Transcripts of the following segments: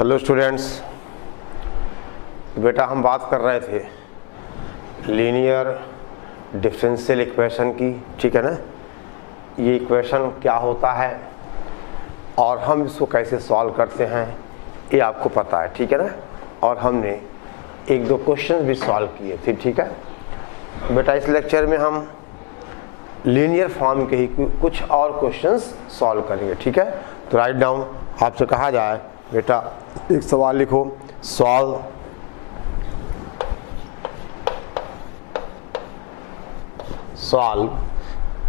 Hello students, बेटा हम बात कर रहे थे लीनियर डिफरेंशियल इक्वेशन की, ठीक है ना। ये इक्वेशन क्या होता है और हम इसको कैसे सॉल्व करते हैं ये आपको पता है, ठीक है ना। और हमने एक दो क्वेश्चन भी सॉल्व किए थे, ठीक है बेटा। इस लेक्चर में हम लीनियर फॉर्म के ही कुछ और क्वेश्चंस सॉल्व करेंगे, ठीक है। तो राइट डाउन, आपसे कहा जाए बेटा एक सवाल लिखो, सॉल्व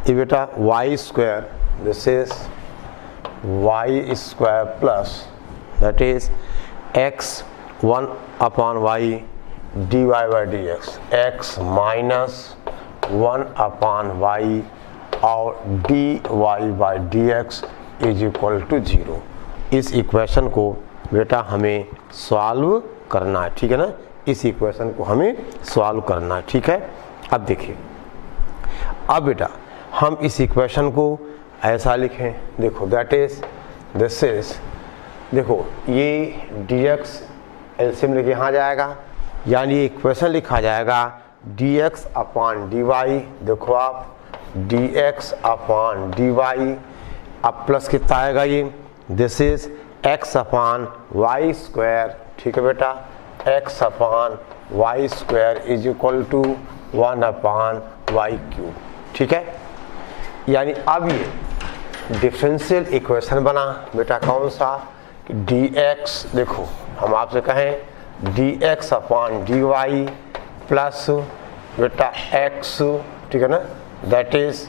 ये बेटा y square, this is y square plus that is x 1 upon y d Y by D x, x minus 1 upon y और d Y by D x is equal to 0। इस इक्वेशन को बेटा हमें solve करना है, ठीक है ना। इस इक्वेशन को हमें सॉल्व करना है, ठीक है। अब देखिए, अब बेटा हम इस इक्वेशन को ऐसा लिखें, देखो दैट इज दिस इज, देखो ये dx एलसीएम लेके यहाँ जाएगा, यानी ये इक्वेशन लिखा जाएगा dx अपॉन dy। देखो आप dx अपॉन dy, अब प्लस कितना आएगा ये, this is x upon y square, ठीक है बेटा। x upon y square is equal to 1 upon y cube, ठीक है। यानी अब ये डिफरेंशियल इक्वेशन बना बेटा, कौन सा, dx, देखो हम आपसे कहें dx अपॉन dy प्लस बेटा x, ठीक है ना, that is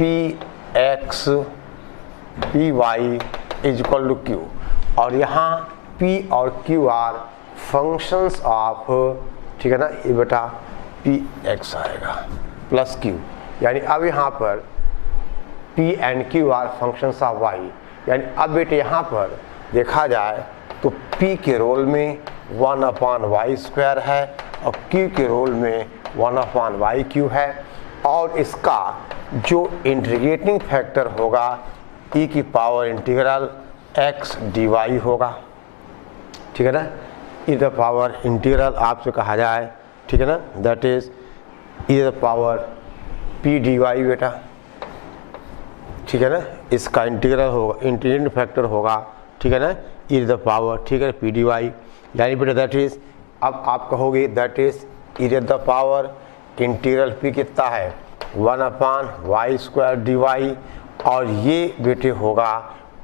px py is equal to q। और यहाँ p और q आर फंक्शंस ऑफ, ठीक है ना, ये बेटा px आएगा प्लस q, यानी अब यहाँ पर p and q are functions of y। यानी अब बेटे यहाँ पर देखा जाए तो p के रोल में 1 अपॉन वाई स्क्वायर है और q के रोल में 1 अपॉन वाई क्यूब है, और इसका जो इंटीग्रेटिंग फैक्टर होगा e की पावर इंटीग्रल x dy होगा, ठीक है ना। e द पावर इंटीग्रल आपसे कहा जाए, ठीक है ना, that is e the power p dy बेटा, ठीक है ना। इसका इंटीग्रल होगा, इंटीग्रेटिंग फैक्टर होगा, ठीक है ना, e द पावर, ठीक है, p dy, यानी बेटा दैट इज, अब आप कहोगे that is e the power integral p कितना है 1 अपॉन वाई स्क्वायर dy, और ये बेटे होगा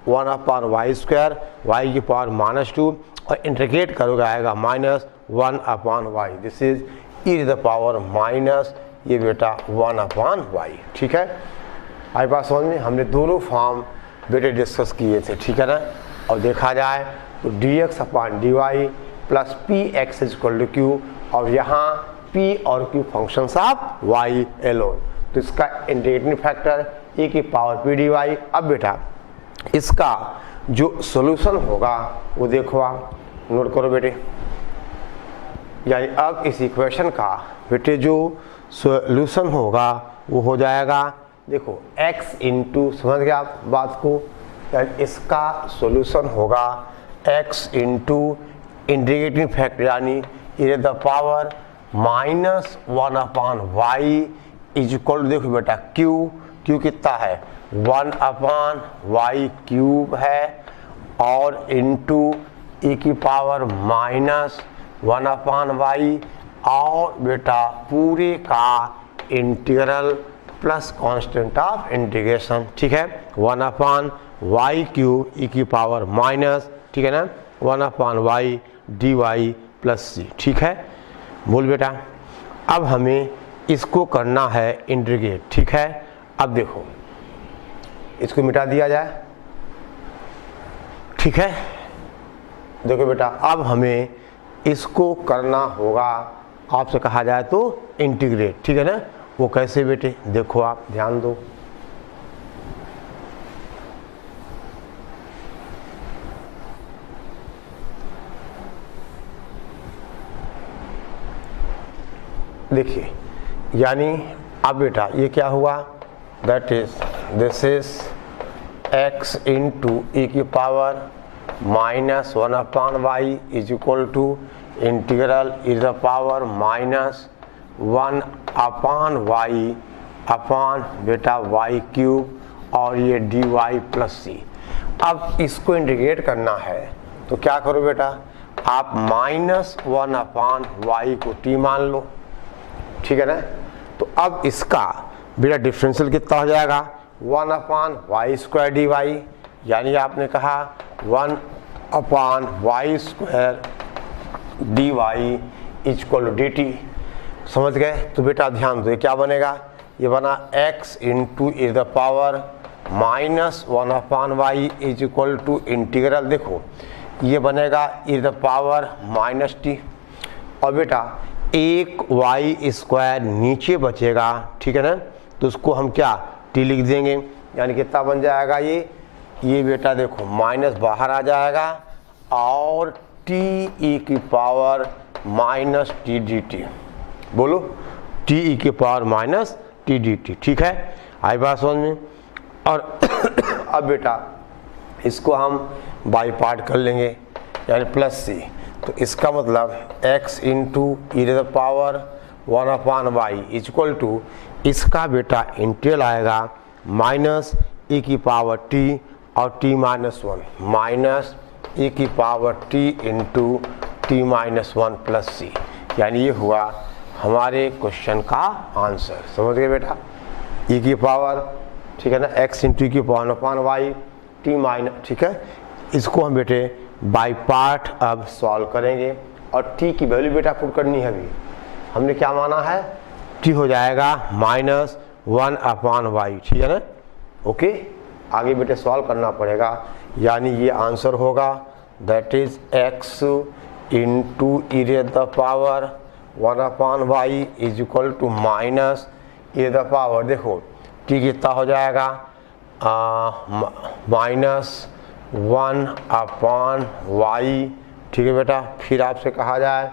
1 अपॉन वाई स्क्वायर, वाई की पावर -2, और इंटीग्रेट करोगे आएगा -1 upon y, this is e the power minus ये बेटा 1 अपॉन वाई, ठीक है। आई बात समझ में, हमने दोनों फॉर्म बेटे डिस्कस किए थे, ठीक है ना। और देखा जाए तो dx upon dy plus px is equal to q, और यहाँ p और q functions of y alone, तो इसका इंटीग्रेटिंग फैक्टर e की पावर p dy। अब बेटा इसका जो सॉल्यूशन होगा वो देखो आप नोट करो बेटे, यानी अब इस इक्वेशन का बेटे जो सॉल्यूशन होगा वो हो जाएगा, देखो x इंटू, समझ गए आप बात को, यानी इसका सॉल्यूशन होगा x इंटू इंटीग्रेटिंग फैक्टर यानी e the power -1 upon y is equal, देखो बेटा q कितना है 1 अपॉन वाई क्यूब है, और इंटू e की पावर -1 अपॉन वाई, और बेटा पूरे का integral plus constant of integration, ठीक है, 1 अपॉन वाई क्यूब e की पावर माइनस, ठीक है ना, 1 upon y d y plus c, ठीक है। बोल बेटा अब हमें इसको करना है इंटीग्रेट, ठीक है। अब देखो इसको मिटा दिया जाए, ठीक है। देखो बेटा अब हमें इसको करना होगा, आपसे कहा जाए तो इंटीग्रेट, ठीक है ना। वो कैसे बेटे, देखो आप ध्यान दो, देखिए, यानी अब बेटा ये क्या हुआ, that is this is x into e की power minus 1/y is equal to integral e the power minus 1/y upon बेटा y क्यूब और ये dy प्लस सी। अब इसको इंटीग्रेट करना है तो क्या करो बेटा, आप माइनस 1/y को t मान लो, ठीक है ना। तो अब इसका बेटा डिफरेंशियल कितना हो जाएगा, 1/y² dy, यानी आपने कहा 1/y² dy is equal to dt। समझ गए। तो बेटा ध्यान दो, क्या बनेगा, ये बना x into e the power minus 1/y is equal to integral, देखो ये बनेगा e the power minus t, और बेटा एक y² नीचे बचेगा, ठीक है ना। तो उसको हम क्या t लिख देंगे, यानी कितना बन जाएगा ये बेटा देखो माइनस बाहर आ जाएगा और t e की पावर माइनस t dt, बोलो t e की पावर माइनस t dt, ठीक है, आई बात समझ में। और अब बेटा इसको हम बाई पार्ट कर लेंगे, यानी प्लस सी। तो इसका मतलब x into e the power 1/y is equal to, इसका बेटा इंटीग्रल आएगा माइनस e की पावर t और t माइनस 1 माइनस e की power t into t minus 1 plus c, यानी ये हुआ हमारे क्वेश्चन का आंसर। समझ गए बेटा, e की पावर, ठीक है ना, x इंटू की power upon y t minus, ठीक है। इसको हम बेटे बाय पार्ट अब सॉल्व करेंगे और t की वैल्यू बेटा पुट करनी है। अभी हमने क्या माना है, t हो जाएगा माइनस 1/y, ठीक है ना। ओके, आगे बेटे सॉल्व करना पड़ेगा, यानी ये आंसर होगा that is x into e the power 1/y is equal to minus e the power, देखो t कितना हो जाएगा माइनस 1/y, ठीक है बेटा। फिर आपसे कहा जाए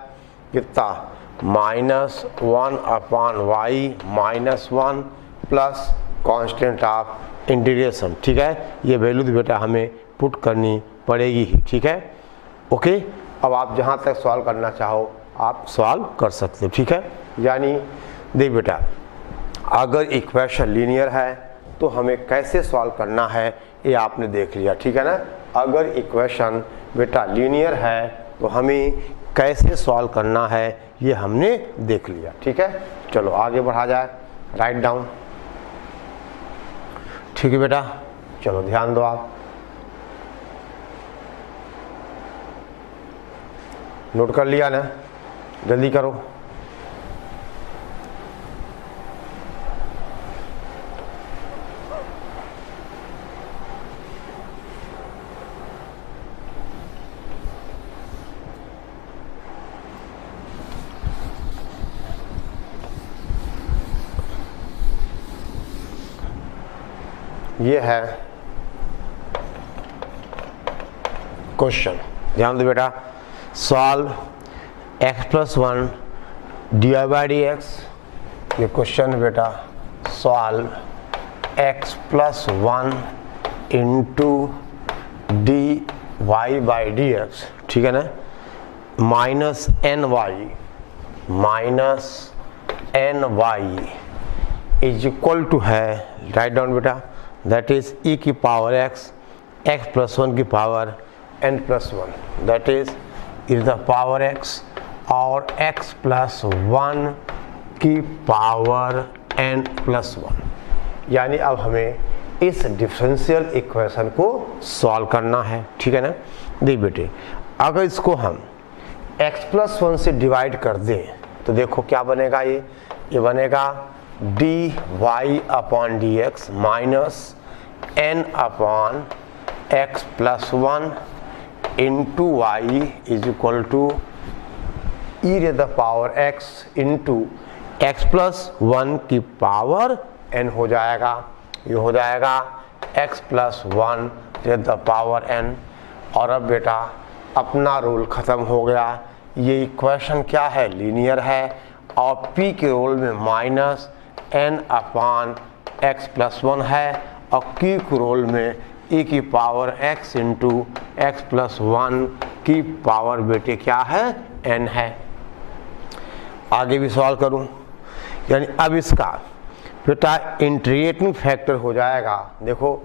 कितना, minus 1/y minus 1 plus constant of integration, ठीक है। ये वैल्यू बेटा हमें पुट करनी पड़ेगी ही, ठीक है। ओके, अब आप जहाँ तक सॉल्व करना चाहो आप सॉल्व कर सकते हो, ठीक है। यानी देख बेटा, अगर इक्वेशन लीनियर है तो हमें कैसे सॉल्व करना है ये आपने देख लिया, ठीक है ना। अगर इक्वेशन बेटा लीनियर है तो हमें कैसे सॉल्व करना है ये हमने देख लिया, ठीक है। चलो आगे बढ़ा जाए, राइट डाउन, ठीक है बेटा। चलो ध्यान दो, आप नोट कर लिया ना, जल्दी करो। ये है क्वेश्चन, ध्यान दो बेटा। Solve x plus 1 dy by D x, ये क्वेश्चन बेटा solve x plus 1 into dy by D x, ठीक है ना, minus ny is equal to है, राइट डाउन बेटा, दैट इज e की पावर x प्लस 1 की power n plus 1, that is e the power x और x plus 1 की power n plus 1। यानी अब हमें इस डिफरेंशियल इक्वेशन को सॉल्व करना है, ठीक है ना। देख बेटे, अगर इसको हम x प्लस 1 से डिवाइड कर दें तो देखो क्या बनेगा, ये बनेगा dy upon D x minus n upon x plus 1 into y is equal to e raise the power x into x plus 1 की पावर n हो जाएगा, ये हो जाएगा x प्लस 1 रे द पावर n। और अब बेटा अपना रूल ख़त्म हो गया, ये इक्वेशन क्या है, लीनियर है, और p के रोल में minus n upon x plus 1 है और q के रोल में ई की power x into x plus 1 की पावर बेटे क्या है, n है। आगे भी सवाल करूं, यानी अब इसका बेटा इंटीग्रेटिंग फैक्टर हो जाएगा, देखो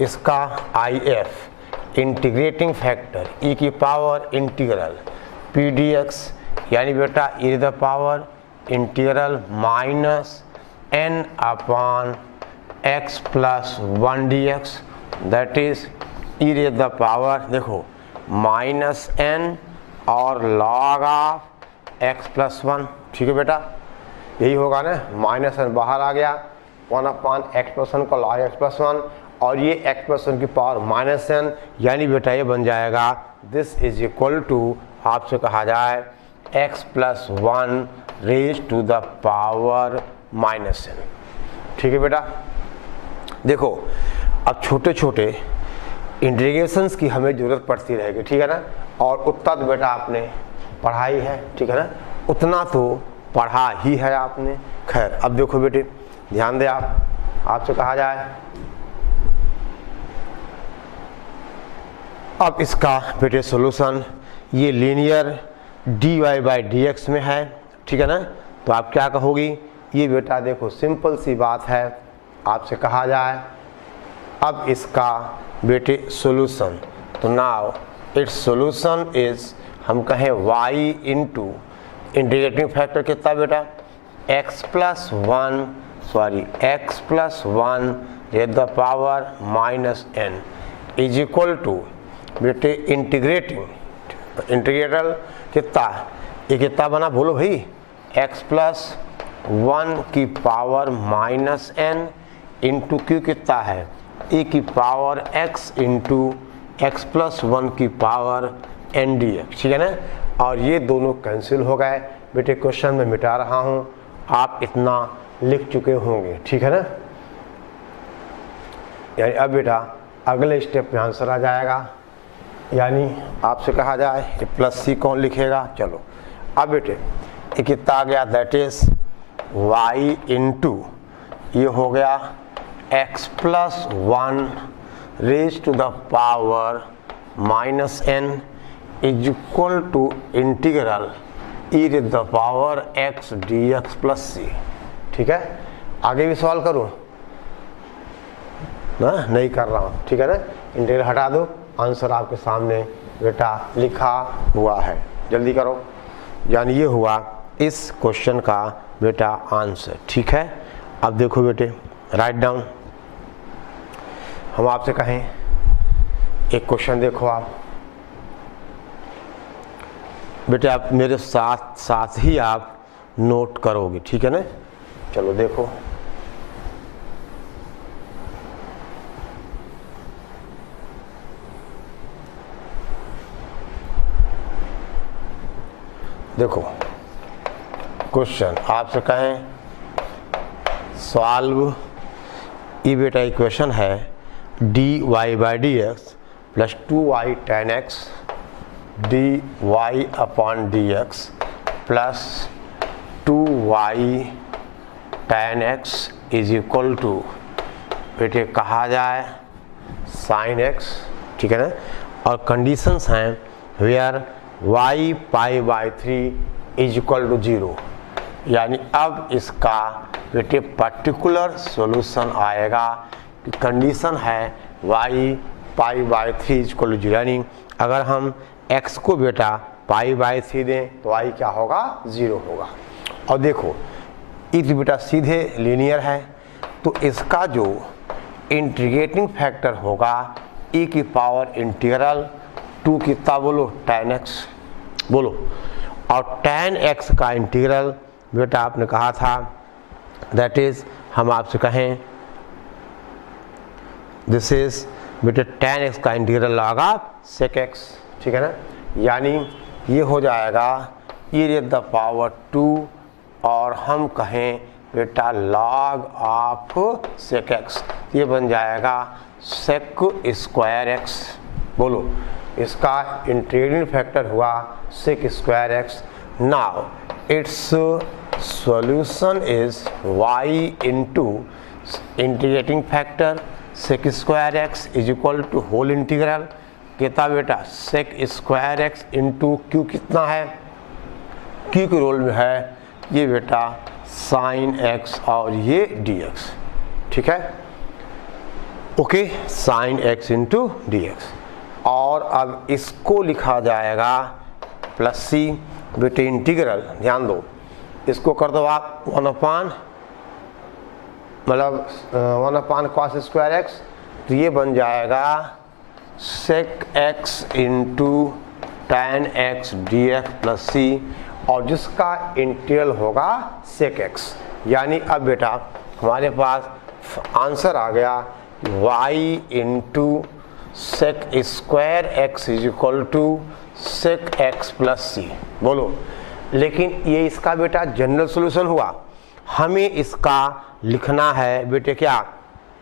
इसका IF इंटीग्रेटिंग फैक्टर ई की power integral p d x, यानी बेटा e the power integral minus n upon x plus 1 d x, that is e the power देखो माइनस n और लॉग ऑफ x प्लस 1, ठीक है बेटा, यही होगा ना, माइनस n बाहर आ गया, 1 अपॉन एक्स प्लस 1 को लॉग x प्लस 1 और ये x प्लस 1 की पावर माइनस n, यानी बेटा ये बन जाएगा दिस इज इक्वल टू, आपसे कहा जाए x plus 1 raise to the power minus n, ठीक है बेटा। देखो अब छोटे छोटे इंटीग्रेशंस की हमें ज़रूरत पड़ती रहेगी, ठीक है ना, और उतना तो बेटा आपने पढ़ाई है, ठीक है ना, उतना तो पढ़ा ही है आपने। खैर अब देखो बेटे ध्यान दे, आपसे कहा जाए अब इसका बेटे सॉल्यूशन ये लीनियर dy बाई dx में है, ठीक है ना, तो आप क्या कहोगी, ये बेटा देखो सिंपल सी बात है, आपसे कहा जाए अब इसका बेटे सॉल्यूशन, तो नाउ इट्स सॉल्यूशन इज हम कहें y इंटू इंटीग्रेटिंग फैक्टर कितना बेटा x plus 1 raise the power minus n is equal to बेटे इंटीग्रेटल कितना, ये कितना बना बोलो भाई, x प्लस 1 की power minus n into q कितना है, e की power x into x plus 1 की पावर n dx, ठीक है ना, और ये दोनों कैंसिल हो गए बेटे, क्वेश्चन में मिटा रहा हूँ, आप इतना लिख चुके होंगे, ठीक है ना। यानी अब बेटा अगले स्टेप में आंसर आ जाएगा, यानी आपसे कहा जाए ये प्लस सी कौन लिखेगा, चलो अब बेटे ये कितना आ गया, दैट इज y इंटू ये हो गया x plus 1 raise to the power minus n is equal to integral e to the power x dx plus c, ठीक है। आगे भी सवाल करूं ना, नहीं कर रहा हूं, ठीक है ना, इंटीग्रल हटा दो, आंसर आपके सामने बेटा लिखा हुआ है, जल्दी करो। यानी ये हुआ इस क्वेश्चन का बेटा आंसर, ठीक है। अब देखो बेटे राइट डाउन, हम आपसे कहें एक क्वेश्चन देखो आप बेटे, आप मेरे साथ साथ ही आप नोट करोगे, ठीक है ना। चलो देखो देखो क्वेश्चन आपसे कहें सॉल्व, ये बेटा इक्वेशन है dy by D x plus 2y tan x dy upon D x plus 2y tan x is equal to बेटे कहा जाए sin x, ठीक है ना, और कंडीशंस हैं where y pi by 3 is equal to 0, यानी अब इसका बेटे पर्टिकुलर सॉल्यूशन आएगा कि कंडीशन है y pi by 3 is equal to 0, यानी अगर हम x को बेटा पाई बाई 3 दें तो y क्या होगा, 0 होगा। और देखो इस बेटा सीधे लीनियर है, तो इसका जो इंटीग्रेटिंग फैक्टर होगा e की पावर इंटीग्रल 2 कितना बोलो tan x बोलो, और tan x का इंटीग्रल बेटा आपने कहा था दैट इज हम आपसे कहें दिस इज बेटे tan x का इंटीग्रल लगा sec x, ठीक है ना, यानी ये हो जाएगा e रेज़ द पावर 2 और हम कहें बेटा log ऑफ sec x, ये बन जाएगा sec स्क्वायर x बोलो, इसका इंटीग्रेटिंग फैक्टर हुआ sec square x। Now its solution is y into integrating factor sec square x is equal to whole integral कहता बेटा sec square x into q कितना है, क्यू के रोल में है ये बेटा साइन एक्स और ये डी एक्स, ठीक है, okay, sine x into D X. और अब इसको लिखा जाएगा प्लस सी बेटे इंटीग्रल, ध्यान दो इसको कर दो आप 1/, मतलब 1/, cos स्क्वायर एक्स, तो ये बन जाएगा sec x into tan x d x plus c, और जिसका इंटीग्रल होगा सेक एक्स। यानी अब बेटा हमारे पास आंसर आ गया y into sec square x is equal to sec x plus c. बोलो, लेकिन ये इसका बेटा जनरल सॉल्यूशन हुआ, हमें इसका लिखना है बेटे क्या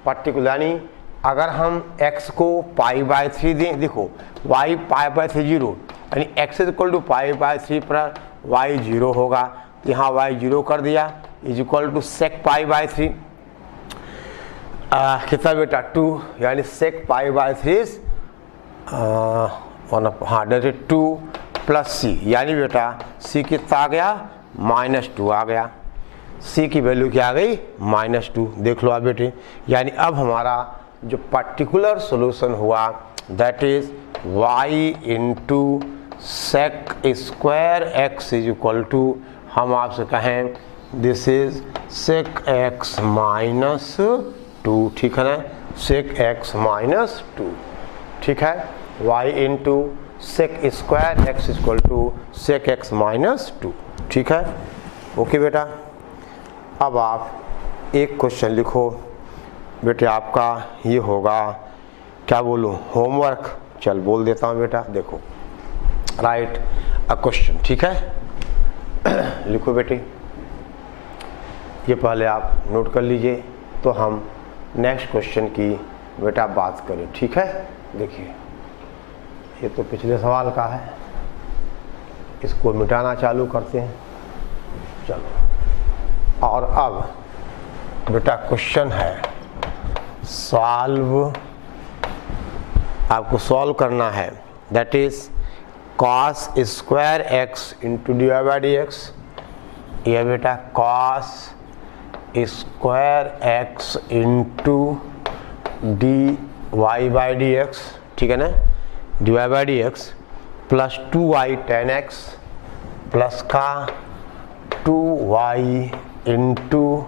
पर्टिकुलर, यानी अगर हम x को π/3 दें, देखो y π/3 0, यानी x इज इक्वल टू π/3 पर y 0 होगा, यहाँ y 0 कर दिया इज इक्वल टू सेक π/3 कितना बेटा 2, यानी सेक π/3 हाँ डायरेक्ट 2 प्लस सी, यानी बेटा c कितना आ गया -2 आ गया, c की वैल्यू क्या आ गई -2, देख लो आप बेटे। यानी अब हमारा जो पर्टिकुलर सॉल्यूशन हुआ that is y into sec square x is equal to, हम आपसे कहें दिस इज सेक एक्स -2, ठीक है ना, सेक एक्स -2, ठीक है, y into sec square x equal to sec x -2, ठीक है, ओके बेटा। अब आप एक क्वेश्चन लिखो बेटे, आपका ये होगा क्या बोलूँ होमवर्क, चल बोल देता हूँ बेटा, देखो राइट अ क्वेश्चन, ठीक है लिखो बेटे, ये पहले आप नोट कर लीजिए तो हम नेक्स्ट क्वेश्चन की बेटा बात करें, ठीक है। देखिए ये तो पिछले सवाल का है, इसको मिटाना चालू करते हैं, चलो। और अब बेटा क्वेश्चन है सॉल्व, आपको सॉल्व करना है that is cos square x into D Y by D x, यह बेटा cos square x into D Y by D x, ठीक है ना, d Y by D x plus 2y tan x plus का 2y into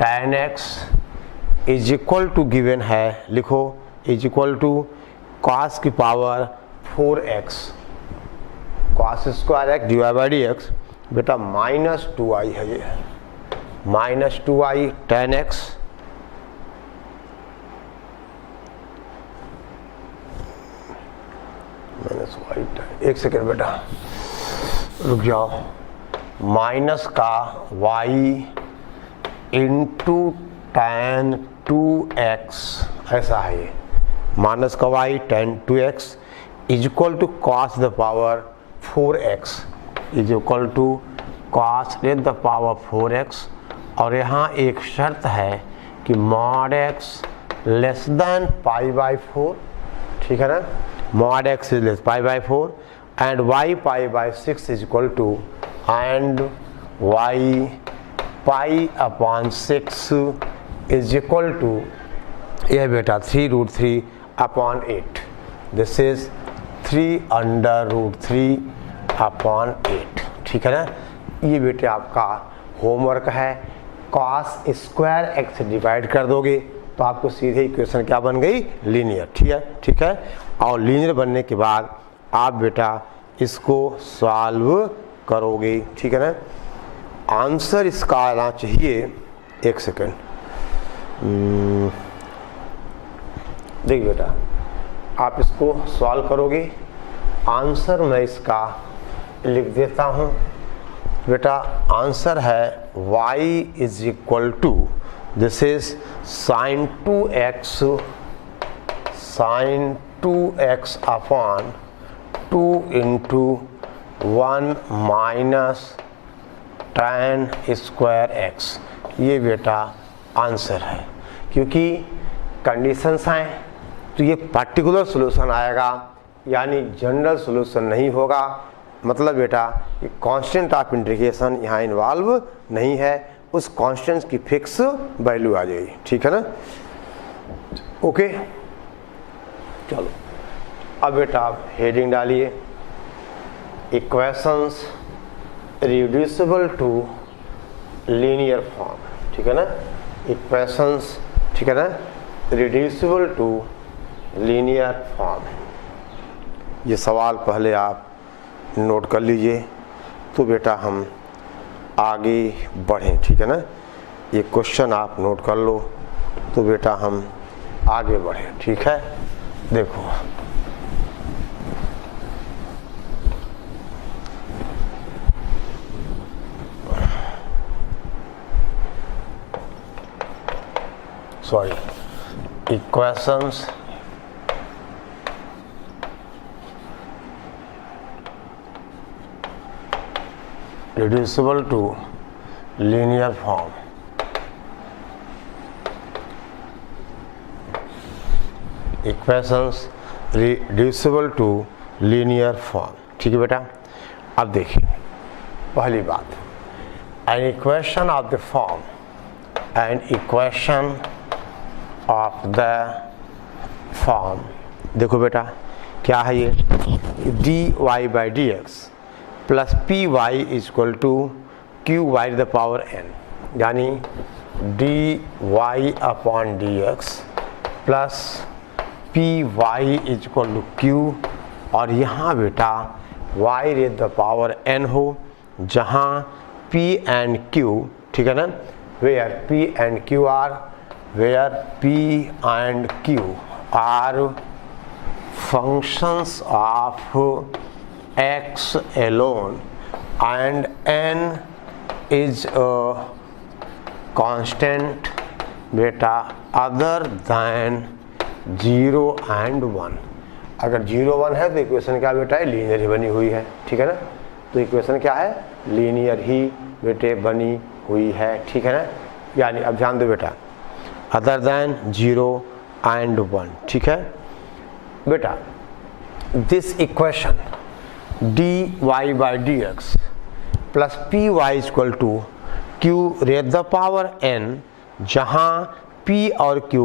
tan x is equal to given है, लिखो is equal to cos की power 4x, cos square x d Y by D x बेटा -2y है, ये -2y tan x एक second बेटा रुक जाओ, माइनस का y इंटू tan 2x, ऐसा है ये, माइनस का y tan 2x is equal to cos the power 4x is equal to cos the power 4x, और यहाँ एक शर्त है कि mod x लेस देन π/4, ठीक है ना, mod x is less π/4 and y π/6 is equal to and y π/6 is equal to ये बेटा 3√3/8, दिस इज 3/√3/8, ठीक है ना। ये बेटे आपका होमवर्क है, cos स्क्वायर एक्स डिवाइड कर दोगे तो आपको सीधे इक्वेशन क्या बन गई लीनियर, ठीक है, ठीक है। और लीनियर बनने के बाद आप बेटा इसको सॉल्व करोगे, ठीक है ना। आंसर इसका आना चाहिए, एक सेकेंड देखिए बेटा, आप इसको सॉल्व करोगे, आंसर मैं इसका लिख देता हूँ बेटा। आंसर है y is equal to, this is sin 2x upon 2 into 1 minus tan square x, ये बेटा आंसर है। क्योंकि कंडीशंस हैं तो ये पर्टिकुलर सॉल्यूशन आएगा, यानी जनरल सॉल्यूशन नहीं होगा। मतलब बेटा ये कांस्टेंट ऑफ इंटीग्रेशन यहाँ इन्वॉल्व नहीं है, उस कांस्टेंट की फिक्स वैल्यू आ जाएगी, ठीक है ना। ओके चलो अब बेटा आप हेडिंग डालिए, equations reducible to linear form, ठीक है ना। इक्वेशंस, ठीक है ना, रिड्यूसिबल टू लीनियर फॉर्म। ये सवाल पहले आप नोट कर लीजिए तो बेटा हम आगे बढ़ें, ठीक है ना। ये क्वेश्चन आप नोट कर लो तो बेटा हम आगे बढ़ें, ठीक है। देखो sorry, equations reducible to linear form। Equations reducible to linear form, ठीक है बेटा। अब देखिए पहली बात, an equation of the form, an equation of the form, देखो बेटा क्या है ये, dy by dx plus p y is equal to q y the power n, यानी d Y upon D x plus p y is equal to q, और यहाँ बेटा Y रे द पावर एन हो, जहाँ पी एंड क्यू, ठीक है ना, where p and q are, where p and q are functions of x alone and n is a constant बेटा other than 0 and 1। अगर 0 1 है तो इक्वेशन क्या बेटा है, लीनियर ही बनी हुई है, ठीक है ना। तो इक्वेशन क्या है, लीनियर ही बेटे बनी हुई है, ठीक है ना। यानी अब ध्यान दो बेटा, other than 0 and 1, ठीक है बेटा। This equation dy by dx plus p y equal to q raise the power n, जहाँ p और q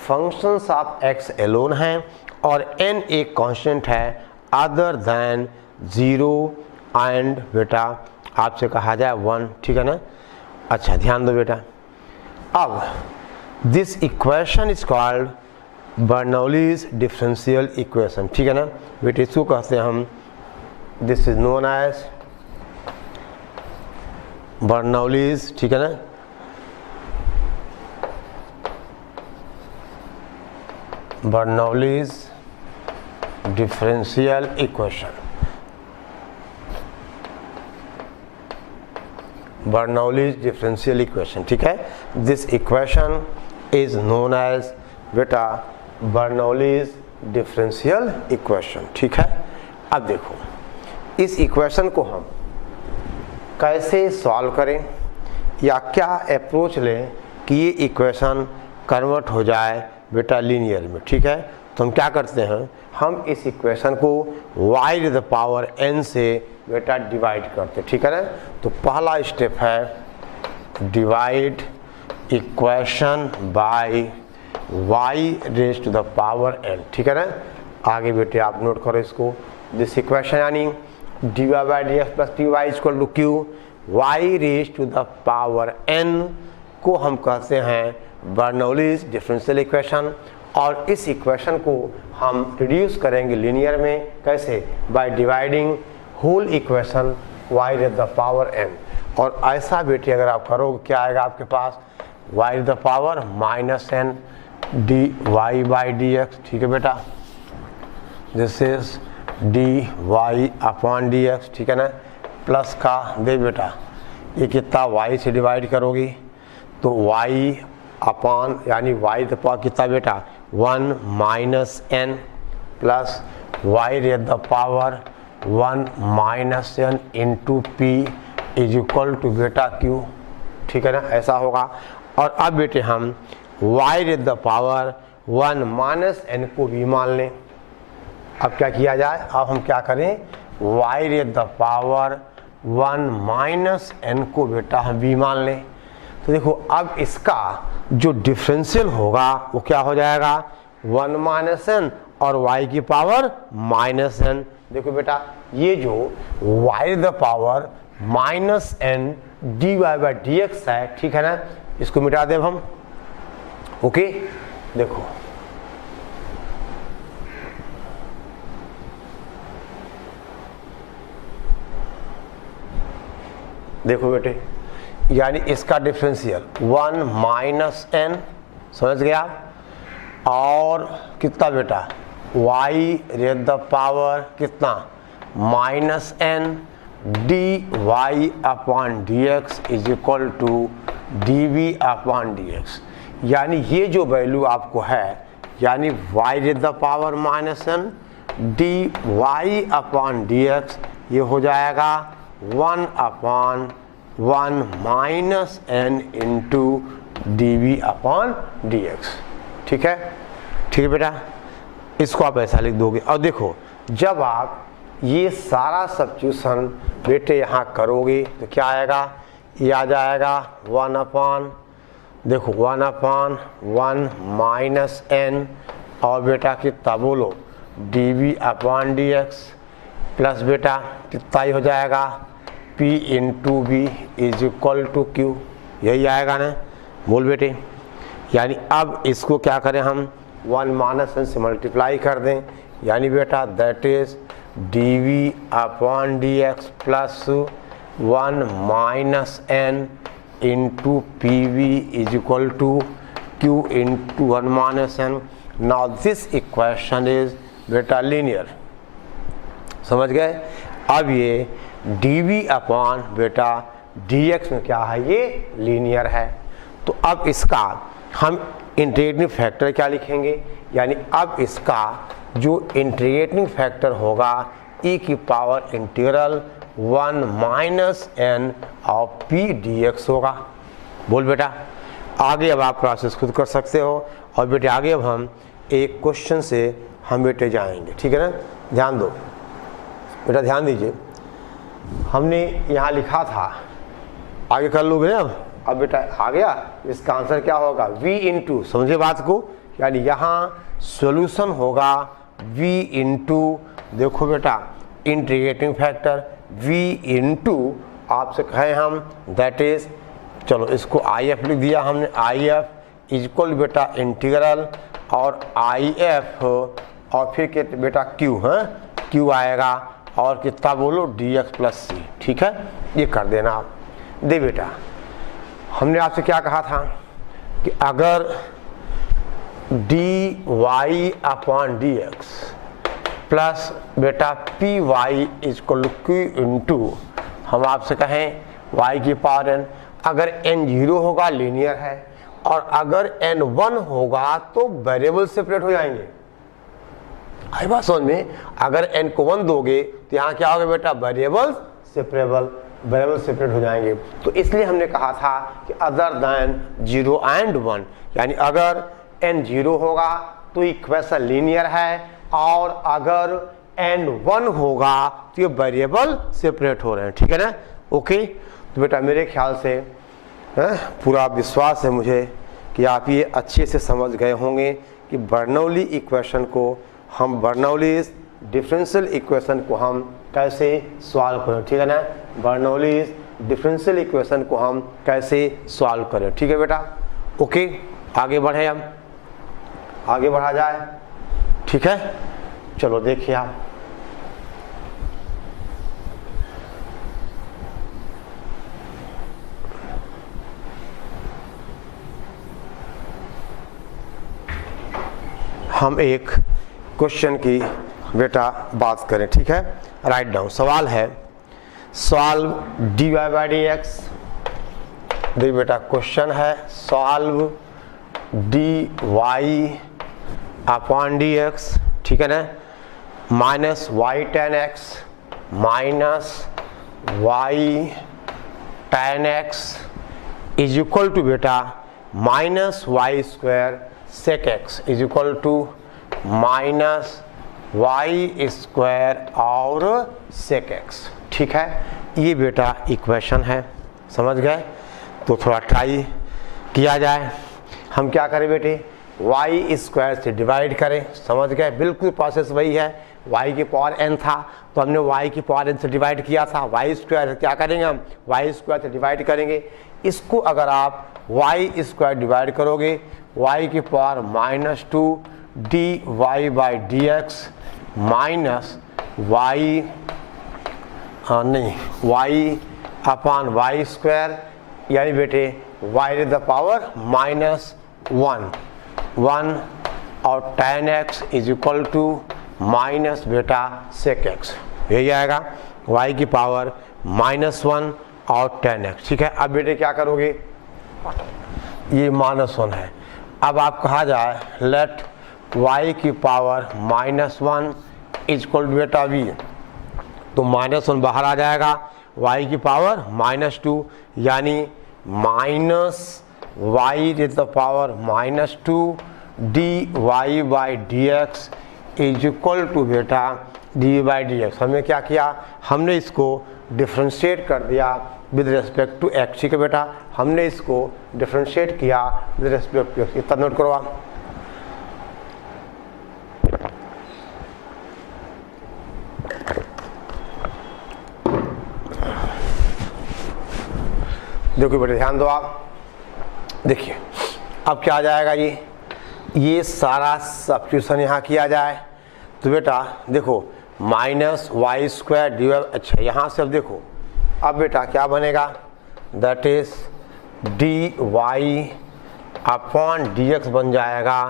functions of x alone हैं और n एक कांस्टेंट है अदर देन 0 एंड बेटा आपसे कहा जाए 1, ठीक है ना। अच्छा ध्यान दो बेटा, अब this equation is called Bernoulli's differential equation, ठीक है ना बेटे। इसको कहते हैं हम, this is known as Bernoulli's, ठीक है ना। Bernoulli's differential equation, Bernoulli's differential equation, ठीक है। This equation is known as बेटा बर्नौलीज डिफरेंशियल इक्वेशन, ठीक है। अब देखो इस इक्वेशन को हम कैसे सॉल्व करें या क्या अप्रोच लें कि ये इक्वेशन कन्वर्ट हो जाए बेटा लीनियर में, ठीक है। तो हम क्या करते हैं, हम इस इक्वेशन को y to the power n से बेटा डिवाइड करते, ठीक है ना। तो पहला स्टेप है divide equation by y raise to the power n, ठीक है ना। आगे बेटे आप नोट करो इसको, दिस इक्वेशन यानी dy by dx plus p y equal to q y raise to the power n को हम कहते हैं बर्नौलीज डिफरेंशियल इक्वेशन। और इस इक्वेशन को हम रिड्यूस करेंगे लीनियर में, कैसे, by dividing whole equation y raise the power n। और ऐसा बेटे अगर आप करोगे क्या आएगा आपके पास, y raise the power minus n dy by D x, ठीक है बेटा। This is dy upon D x, ठीक है ना, प्लस का दे बेटा ये कितना y से डिवाइड करोगी तो y अपॉन यानी y द पावर कितना बेटा 1 minus n plus y raise the power 1 minus n into p is equal to बेटा q, ठीक है ना, ऐसा होगा। और अब बेटे हम y raise the power 1 minus n को वी मान लें। अब क्या किया जाए, अब हम क्या करें, y raise the power 1 minus n को बेटा हम वी मान लें। तो देखो अब इसका जो डिफरेंशियल होगा वो क्या हो जाएगा, 1 माइनस एन और y की पावर माइनस एन। देखो बेटा ये जो y the power minus n d Y by D x है, ठीक है ना, इसको मिटा दें हम। ओके देखो देखो बेटे, यानी इसका डिफरेंशियल 1 माइनस एन, समझ गया, और कितना बेटा y रेज़ द पावर कितना minus n d Y upon D x is equal to d we upon D x. यानी ये जो वैल्यू आपको है, यानी y raise the power minus n d Y upon D x, ये हो जाएगा 1 upon 1 minus n into d we upon D x. ठीक है बेटा, इसको आप ऐसा लिख दोगे। और देखो जब आप ये सारा सब्स्टिट्यूशन बेटे यहाँ करोगे तो क्या आएगा, ये आ जाएगा 1 अपॉन, देखो 1 अपॉन 1 माइनस एन और बेटा कितना बोलो d we upon D x plus बेटा कितना ही हो जाएगा P into b is equal to q, यही आएगा ना, बोल बेटे। यानी अब इसको क्या करें हम 1 माइनस एन से मल्टीप्लाई कर दें, यानी बेटा that is d we upon D x plus 1 minus n into p v is equal to q into 1 minus n. Now this equation is बेटा लीनियर, समझ गए। अब ये डी वी अपॉन बेटा डी एक्स में क्या है, ये लीनियर है। तो अब इसका हम इंटीग्रेटिंग फैक्टर क्या लिखेंगे, यानी अब इसका जो इंटीग्रेटिंग फैक्टर होगा e की power integral 1 minus n of p d x होगा। बोल बेटा, आगे अब आप प्रोसेस खुद कर सकते हो। और बेटे आगे अब हम एक क्वेश्चन से हम बेटे जाएंगे, ठीक है ना, ध्यान दो बेटा, ध्यान दीजिए। हमने यहाँ लिखा था, आगे कर लोगे ना। अब बेटा आ गया, इसका आंसर क्या होगा v इंटू, समझे बात को, यानी यहाँ सॉल्यूशन होगा v इंटू, देखो बेटा इंटीग्रेटिंग फैक्टर v इंटू आपसे कहें हम दैट इज, चलो इसको IF लिख दिया हमने, IF इक्वल बेटा इंटीग्रल और IF और फिर बेटा Q है, Q आएगा और कितना बोलो dx प्लस सी। ठीक है, ये कर देना आप। दे बेटा हमने आपसे क्या कहा था कि अगर d Y upon D x plus बेटा p y is equal to q into, हम आपसे कहें y की पावर n, अगर n 0 होगा लीनियर है और अगर n 1 होगा तो वेरिएबल सेपरेट हो जाएंगे। आई बात समझ में, अगर n को 1 दोगे तो यहाँ क्या होगा बेटा वेरिएबल सेपरेट हो जाएंगे। तो इसलिए हमने कहा था कि अदर देन 0 एंड 1, यानी अगर n 0 होगा तो इक्वेशन लीनियर है और अगर n 1 होगा तो ये वेरिएबल सेपरेट हो रहे हैं। ठीक है ना, ओके। तो बेटा मेरे ख्याल से पूरा विश्वास है मुझे कि आप ये अच्छे से समझ गए होंगे कि बर्नौली इक्वेशन को हम, बर्नौली डिफरेंशियल इक्वेशन को हम कैसे सॉल्व करें। ठीक है ना, बर्नौली डिफरेंशियल इक्वेशन को हम कैसे सॉल्व करें। ठीक है बेटा, ओके। आगे बढ़े, हम आगे बढ़ा जाए। ठीक है, चलो देखिए आप, हम एक क्वेश्चन की बेटा बात करें। ठीक है, राइट डाउन। सवाल है solve d Y by D x. देखिए बेटा क्वेश्चन है solve d Y upon D x, ठीक है ना, minus y tan x minus y tan x is equal to बेटा minus y square sec x is equal to minus y square और sec x. ठीक है, ये बेटा इक्वेशन है, समझ गए। तो थोड़ा ट्राई किया जाए। हम क्या करें बेटे, वाई स्क्वायर से डिवाइड करें, समझ गए। बिल्कुल प्रोसेस वही है, वाई की पावर n था तो हमने वाई की पावर n से डिवाइड किया था। वाई स्क्वायर क्या करेंगे हम, वाई स्क्वायर से डिवाइड करेंगे। इसको अगर आप वाई स्क्वायर डिवाइड करोगे, वाई की power -2 d Y by D x minus y y upon y square, यानी बेटे वाई टू द पावर -1 और tan x is equal to minus बेटा सेक एक्स, यही आएगा y की पावर -1 और tan x। ठीक है, अब बेटे क्या करोगे, ये -1 है। अब आप कहा जाए लेट y की पावर -1 इज इक्वल टू बेटा v, तो -1 बाहर आ जाएगा, y की पावर -2 यानी minus y to the power -2 d Y by D x is equal to बेटा डी बाई डी एक्स। हमने क्या किया, हमने इसको डिफ्रेंशिएट कर दिया विद रिस्पेक्ट टू एक्स। ठीक है बेटा, हमने इसको डिफ्रेंशिएट किया विद रिस्पेक्ट टू एक्स। इतना नोट करो आप। देखो बेटे ध्यान दो आप, देखिए अब क्या आ जाएगा, ये सारा सब्स्टिट्यूशन यहाँ किया जाए तो बेटा देखो minus y square d y. अच्छा यहाँ से अब देखो, अब बेटा क्या बनेगा, that is d Y upon D x बन जाएगा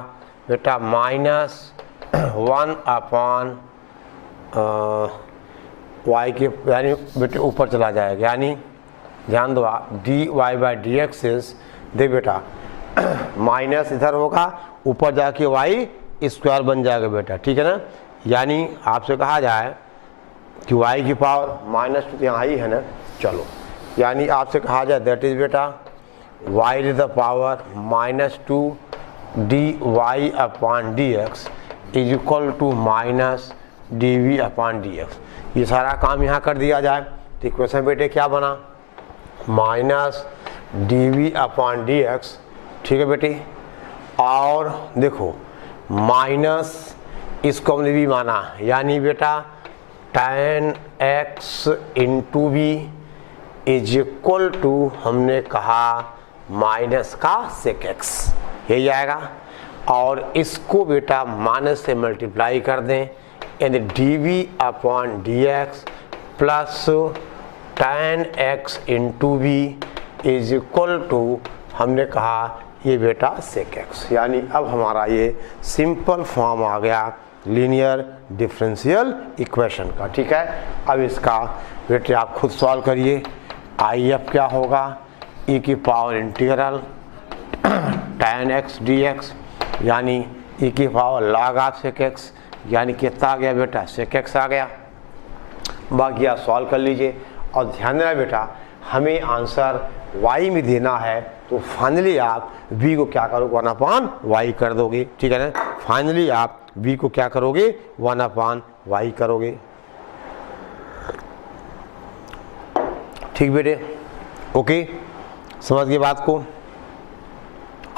बेटा -1 अपॉन वाई के, यानी बेटे ऊपर चला जाएगा, यानी ध्यान दो आप, d Y by D x is, देख बेटा माइनस इधर होगा, ऊपर जाके वाई स्क्वायर बन जाएगा बेटा। ठीक है ना, यानी आपसे कहा जाए कि वाई की पावर -2 तो यहाँ ही है ना, चलो यानी आपसे कहा जाए दैट इज बेटा y to the power -2 d Y upon D x is equal to minus d we upon D x. ये सारा काम यहाँ कर दिया जाए तो इक्वेशन बेटे क्या बना, minus d we upon D x. ठीक है बेटी, और देखो माइनस इसको हमने भी माना, यानी बेटा tan x into we is equal to हमने कहा माइनस का सेक एक्स, यही आएगा। और इसको बेटा माइनस से मल्टीप्लाई कर दें, यानी d we upon D x plus tan x into we is equal to हमने कहा ये बेटा सेक एक्स। यानी अब हमारा ये सिंपल फॉर्म आ गया लीनियर डिफरेंशियल इक्वेशन का। ठीक है, अब इसका बेटे आप खुद सॉल्व करिए। आई एफ क्या होगा, ई की power integral tan x dx, यानी ई की power log of sec x, यानी कितना आ गया बेटा, सेक एक्स आ गया। बाकी आप सॉल्व कर लीजिए और ध्यान देना बेटा हमें आंसर y में देना है, तो फाइनली आप v को क्या करोगे 1/y कर दोगे। ठीक है ना, फाइनली आप v को क्या करोगे 1/y करोगे। ठीक बेटे, ओके, समझ गए बात को।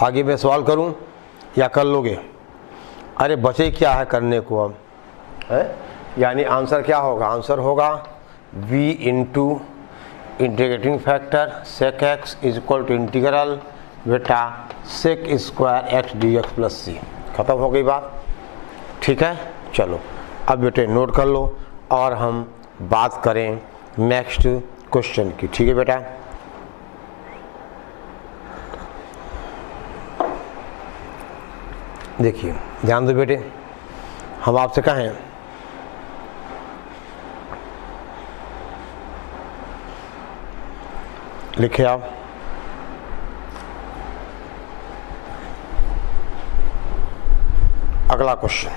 आगे मैं सवाल करूं या कर लोगे, अरे बचे क्या है करने को अब है, यानी आंसर क्या होगा, आंसर होगा v into integrating factor sec x is equal to integral बेटा sec square x d x plus c. खत्म हो गई बात। ठीक है, चलो अब बेटे नोट कर लो और हम बात करें नेक्स्ट क्वेश्चन की। ठीक है बेटा, देखिए ध्यान दो बेटे, हम आपसे कहें लिखे आप अगला क्वेश्चन,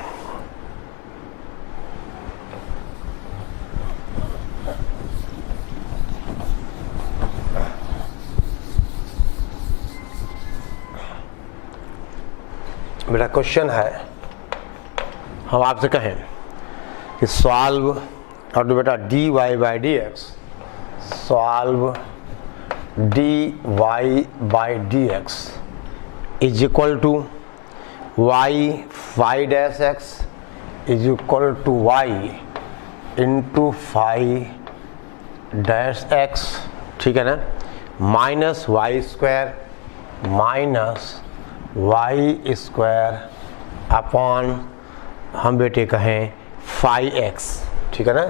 मेरा क्वेश्चन है, हम आपसे कहें कि सॉल्व और बेटा d Y by D x, solve d Y by D x is equal to y phi dash x is equal to y into phi dash x, ठीक है ना, minus y square minus y square upon हम बेटे कहें phi x, ठीक है ना,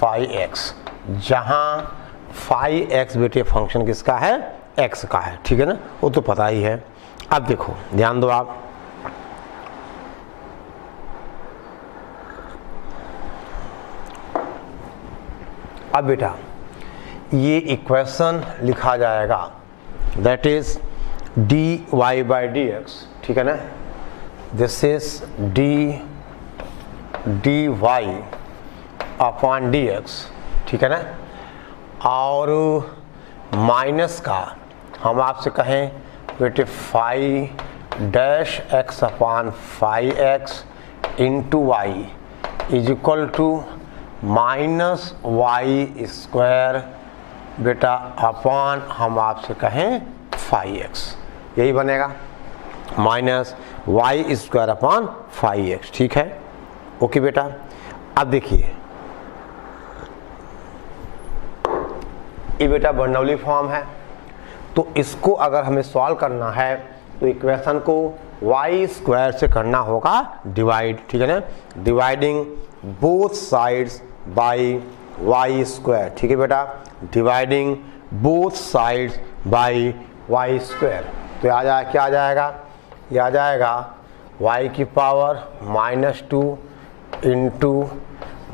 phi x, जहाँ फाई एक्स बेटे फंक्शन किसका है, एक्स का है, ठीक है ना, वो तो पता ही है। अब देखो ध्यान दो आप, अब बेटा ये इक्वेशन लिखा जाएगा that is d Y by D x, ठीक है ना, this is d Y upon D x, ठीक है ना, और माइनस का हम आपसे कहें बेटे phi dash x upon phi x into y is equal to minus y square बेटा अपॉन हम आपसे कहें फाई एक्स, यही बनेगा, minus y square upon phi x, ठीक है, ओके बेटा। अब देखिए ये बेटा बर्नौली फॉर्म है, तो इसको अगर हमें सॉल्व करना है तो इक्वेशन को वाई स्क्वायर से करना होगा डिवाइड, ठीक है ना, dividing both sides by y square, ठीक है बेटा, dividing both sides by y square, तो आ जाए क्या आ जाएगा, ये आ जाएगा y की power -2 into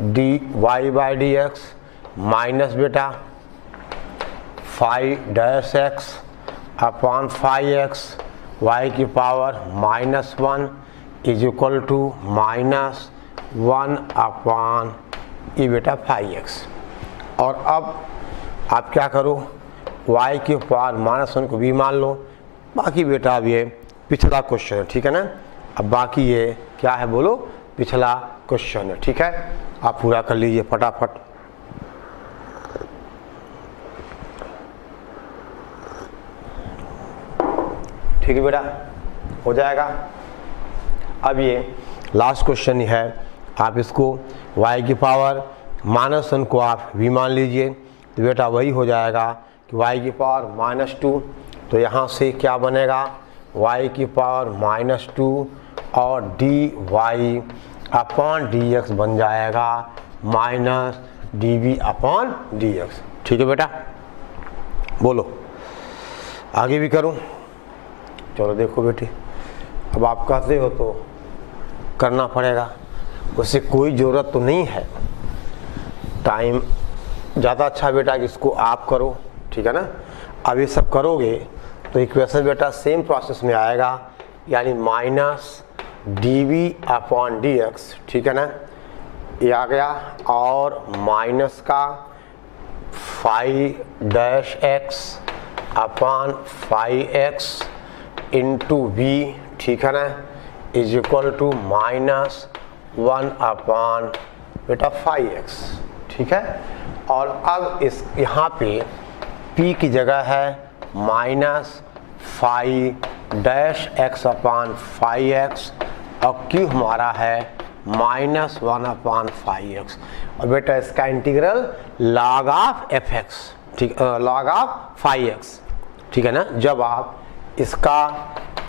D Y by D x minus बेटा phi dash x upon phi x y की power -1 is equal to -1 upon e बेटा फाई एक्स। और अब आप क्या करो, y की पावर -1 को भी मान लो, बाकी बेटा अब ये पिछला क्वेश्चन है, ठीक है ना, अब बाकी ये क्या है बोलो, पिछला क्वेश्चन है, ठीक है, आप पूरा कर लीजिए फटाफट। ठीक है बेटा, हो जाएगा। अब ये लास्ट क्वेश्चन ही है, आप इसको y की पावर -1 को आप v मान लीजिए, तो बेटा वही हो जाएगा कि y की पावर -2, तो यहाँ से क्या बनेगा, y की पावर -2 और d Y upon D x बन जाएगा minus d we upon D x, ठीक है बेटा, बोलो आगे भी करूँ, चलो देखो बेटी, अब आप कहते हो तो करना पड़ेगा, उससे कोई ज़रूरत तो नहीं है, टाइम ज़्यादा अच्छा बेटा कि इसको आप करो, ठीक है ना। अब ये सब करोगे तो इक्वेशन बेटा सेम प्रोसेस में आएगा, यानी minus d we upon D x, ठीक है ना, ये आ गया, और माइनस का phi dash x upon phi x into v, ठीक है ना, इज इक्वल टू -1 अपॉन बेटा फाई एक्स, ठीक है। और अब इस यहाँ पे p की जगह है minus phi dash x upon phi x, और q हमारा है -1 अपॉन फाई एक्स, और बेटा इसका integral log of F x, ठीक, log ऑफ फाई एक्स, ठीक है ना। जब आप इसका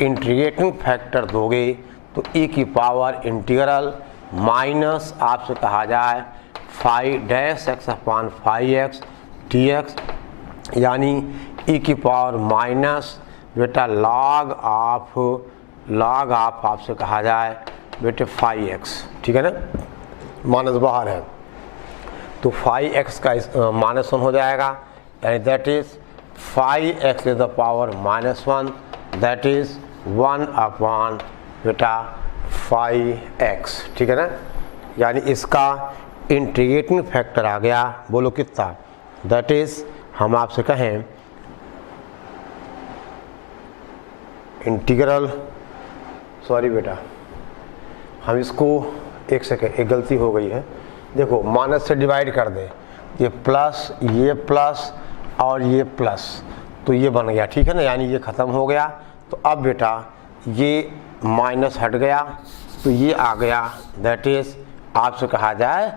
इंटीग्रेटिंग फैक्टर दोगे तो e की पावर इंटीग्रल माइनस आपसे कहा जाए phi dash x upon phi x d x, यानी e की पावर माइनस बेटा log ऑफ आपसे कहा जाए बेटे फाई एक्स, ठीक है ना, माइनस बाहर है तो फाई एक्स का -1 हो जाएगा, यानी that is phi x to the power -1, that is 1 upon बेटा फाई एक्स, ठीक है ना, यानी इसका इंटीग्रेटिंग फैक्टर आ गया, बोलो कितना, दैट इज हम आपसे कहें इंटीग्रल सॉरी बेटा, हम इसको एक सेकेंड, एक गलती हो गई है। देखो माइनस से डिवाइड कर दें, ये प्लस और ये प्लस, तो ये बन गया, ठीक है ना, यानी ये ख़त्म हो गया। तो अब बेटा ये माइनस हट गया तो ये आ गया, दैट इज़ आपसे कहा जाए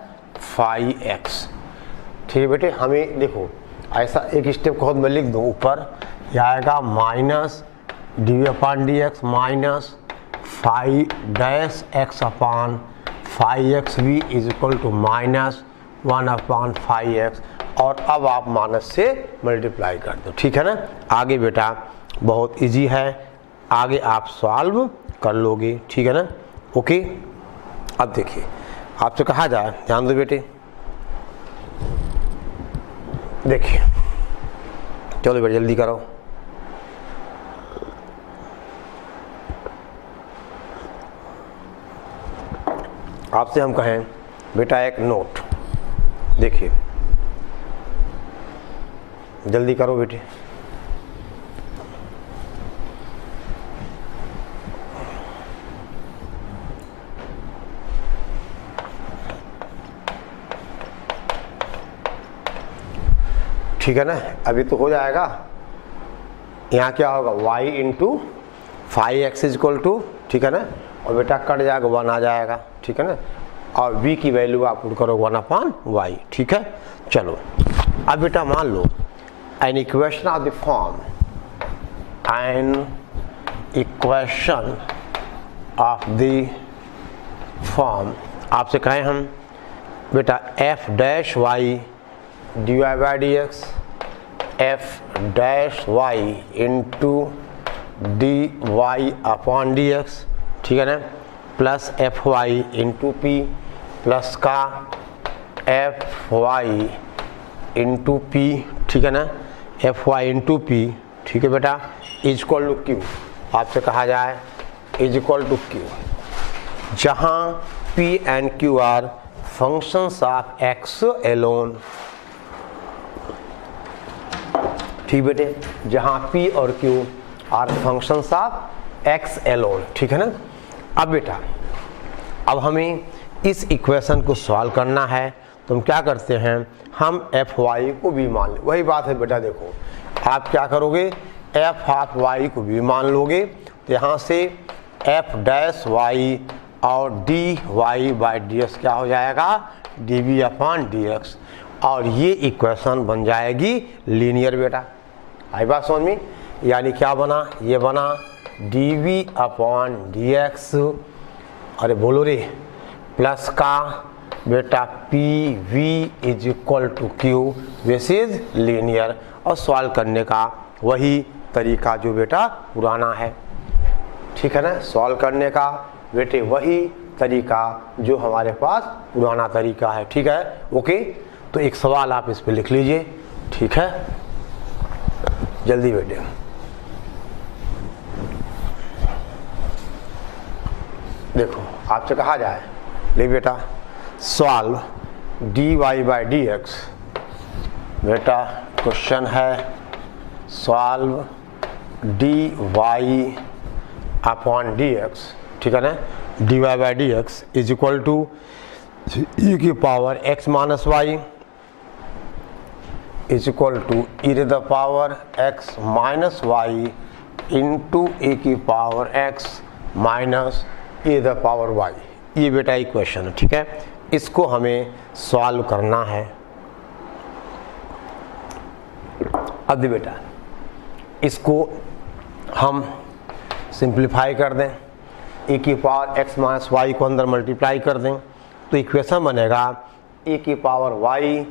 5x। ठीक है बेटे, हमें देखो ऐसा एक स्टेप को मैं लिख दूँ, ऊपर यह आएगा minus dv/dx minus 5-x/5xv is equal to minus 1/5x, और अब आप माइनस से मल्टीप्लाई कर दो, ठीक है ना। आगे बेटा बहुत इजी है, आगे आप सॉल्व कर लोगे, ठीक है ना, ओके। अब देखिए आपसे कहा जाए, ध्यान दो बेटे, देखिए चलो बेटा जल्दी करो। आपसे हम कहें बेटा एक नोट, देखिए जल्दी करो बेटे। ठीक है ना, अभी तो हो जाएगा। यहाँ क्या होगा, y into 5x is equal to, ठीक है ना, और बेटा कट जाएगा 1 आ जाएगा, ठीक है ना, और v की वैल्यू आप पुट करो 1/y, ठीक है। चलो अब बेटा मान लो an equation of the form, an equation of the form, आपसे कहें हम बेटा f'(y) dy/dx f'(y) into dy/dx, ठीक है ना, plus fy into p plus का fy इंटू p, ठीक है ना, fy इंटू p, ठीक है बेटा, इज इक्वल टू q। आपसे कहा जाए इज इक्वल टू q, जहाँ p and q are functions of x alone, ठीक बेटे, जहाँ p और q are functions of x alone, ठीक है ना। अब बेटा अब हमें इस इक्वेशन को सॉल्व करना है, तो हम क्या करते हैं, हम fy को भी मान लें, वही बात है बेटा। देखो आप क्या करोगे, f(y) को भी मान लोगे, तो यहाँ से f'(y) और dy/dx क्या हो जाएगा, dv/dx, और ये इक्वेशन बन जाएगी लीनियर बेटा। आई बात समझ में, यानी क्या बना, ये बना dv/dx, अरे बोलो रे, प्लस का बेटा pv is equal to q, this is linear, और सॉल्व करने का वही तरीका जो बेटा पुराना है, ठीक है ना, सॉल्व करने का बेटे वही तरीका जो हमारे पास पुराना तरीका है, ठीक है, ओके। तो एक सवाल आप इस पे लिख लीजिए, ठीक है, जल्दी बेटे। देखो आपसे कहा जाए, ले बेटा सॉल्व dy/dx, बेटा क्वेश्चन है सॉल्व dy/dx, ठीक है ना, dy/dx is equal to e की power x minus y is equal to e to the power x minus y into e की power x minus e to the power y। ये बेटा equation है, ठीक है, इसको हमें सॉल्व करना है। अब बेटा इसको हम सिंप्लीफाई कर दें, e की पावर x माइनस y को अंदर मल्टीप्लाई कर दें, तो इक्वेशन बनेगा e की पावर y,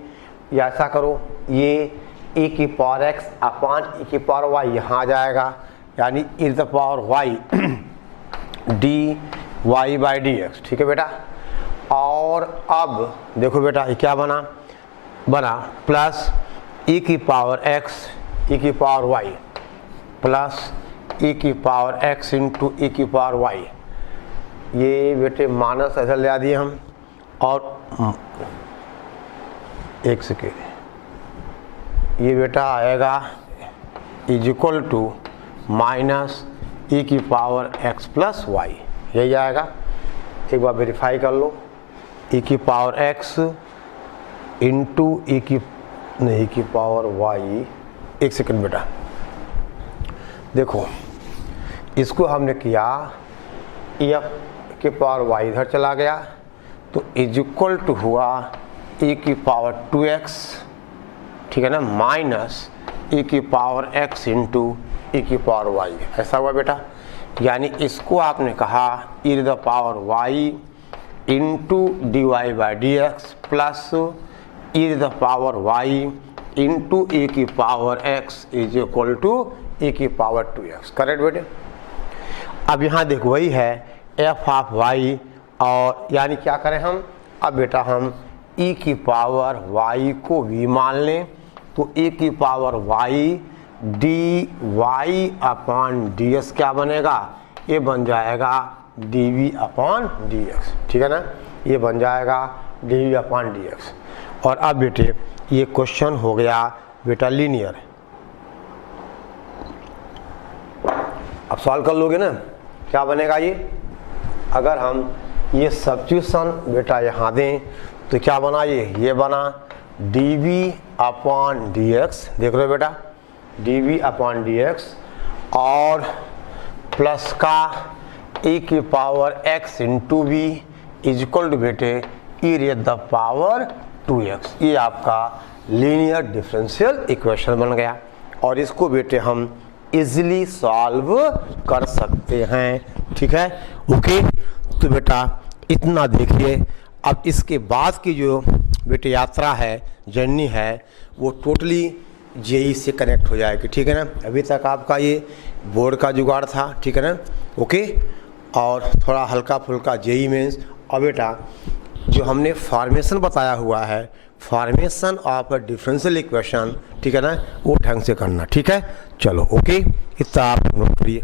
या ऐसा करो ये e की पावर x अपान e की पावर y यहाँ आ जाएगा, यानी e to the power y dy/dx, ठीक है बेटा। और अब देखो बेटा ये क्या बना प्लस e की पावर x e की पावर y प्लस e की पावर x इंटू e की पावर y, ये बेटे माइनस ऐसा ले दिए हम, और एक सेकेंड, ये बेटा आएगा is equal to minus e की पावर x प्लस y, यही आएगा। एक बार वेरीफाई कर लो, e की पावर x इंटू e की पावर y। एक सेकंड बेटा, देखो इसको हमने किया f की पावर y इधर चला गया तो इज इक्वल टू हुआ e की पावर 2x, ठीक है ना, माइनस e की पावर x इंटू e की पावर y। ऐसा हुआ बेटा। यानी इसको आपने कहा e to the power y into D Y by D x plus e to the power y into e की power x is equal to e की पावर 2x। करेक्ट बेटे। अब यहाँ देखो वही है f ऑफ y, और यानी क्या करें हम, अब बेटा हम e की पावर y को v मान लें तो e की power y D Y upon D S क्या बनेगा, ये बन जाएगा D we upon D x, ठीक है ना, ये बन जाएगा D we upon D X. और अब बेटे ये क्वेश्चन हो गया बेटा लीनियर। अब सॉल्व कर लोगे ना, क्या बनेगा ये, अगर हम ये सब्स्टिट्यूशन बेटा यहाँ दें तो क्या बना, ये बना D we upon D X, देख लो बेटा D we upon D X, और प्लस का e की power x into we is equal to बेटे e raise the power 2x। ये आपका लीनियर डिफरेंशियल इक्वेशन बन गया और इसको बेटे हम इजीली सॉल्व कर सकते हैं, ठीक है, ओके। तो बेटा इतना देखिए। अब इसके बाद की जो बेटे यात्रा है, जर्नी है, वो टोटली जेई से कनेक्ट हो जाएगी, ठीक है ना। अभी तक आपका ये बोर्ड का जुगाड़ था, ठीक है ना, ओके, और थोड़ा हल्का फुल्का जेई मेंस। और बेटा जो हमने फॉर्मेशन बताया हुआ है, फॉर्मेशन ऑफ डिफरेंशियल इक्वेशन, ठीक है ना, वो ढंग से करना, ठीक है। चलो ओके, इतना आप नोट करिए।